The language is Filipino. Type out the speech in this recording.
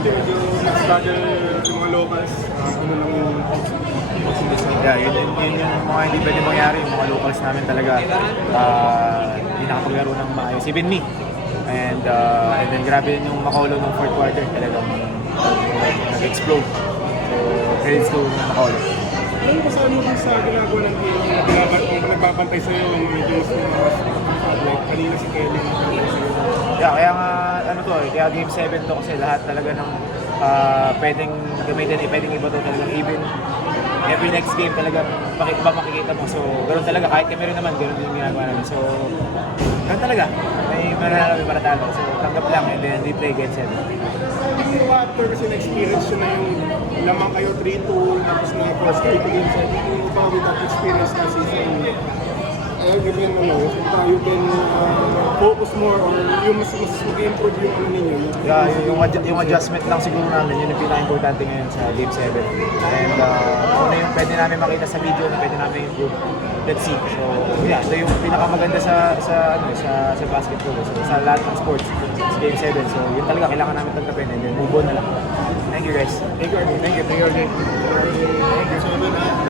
kasi medyo nag-struggle yung mga locals. Ano lang yung Yeah, yun yung mga hindi pwede mangyari. Yung mga locals namin talaga hindi nakapaglaro ng maayos. Even me. And then grabe yun yung Makolo ng fourth quarter. Talagang nag-explode. So, credits to Makolo. ano ko sa ano kung sa ginagawa ng team kung nagbabantay sa'yo yung medyo mas like kanina si Kelly. Yeah, kaya nga, ano to kaya game 7 to kasi lahat talaga ng pwedeng gamitin, pwedeng iba to talagang even. Every next game talagang makikita mo. So, ganoon talaga. Kahit kami rin naman, ganoon din yung ginagawa namin. So, ganoon talaga. May mananalo, may paratalo. So, tanggap lang and then we play game 7. Yung after kasi na-experience yun na yung lamang kayo 3-2 tapos na first kayo game 7. Yung ba with that experience na season you can focus more or yung mas mag-improve yung ano ninyo. Yeah, yung adjustment lang siguro namin, yun yung pinaka-importante ngayon sa Game 7. And ano yung pwede namin makita sa video na pwede namin improve, let's see. So yeah, ito yung pinakamaganda sa basketball, sa lahat ng sports, sa Game 7. So yun talaga, kailangan namin tanggapin and then move on na lang. Thank you guys. Thank you. Thank you.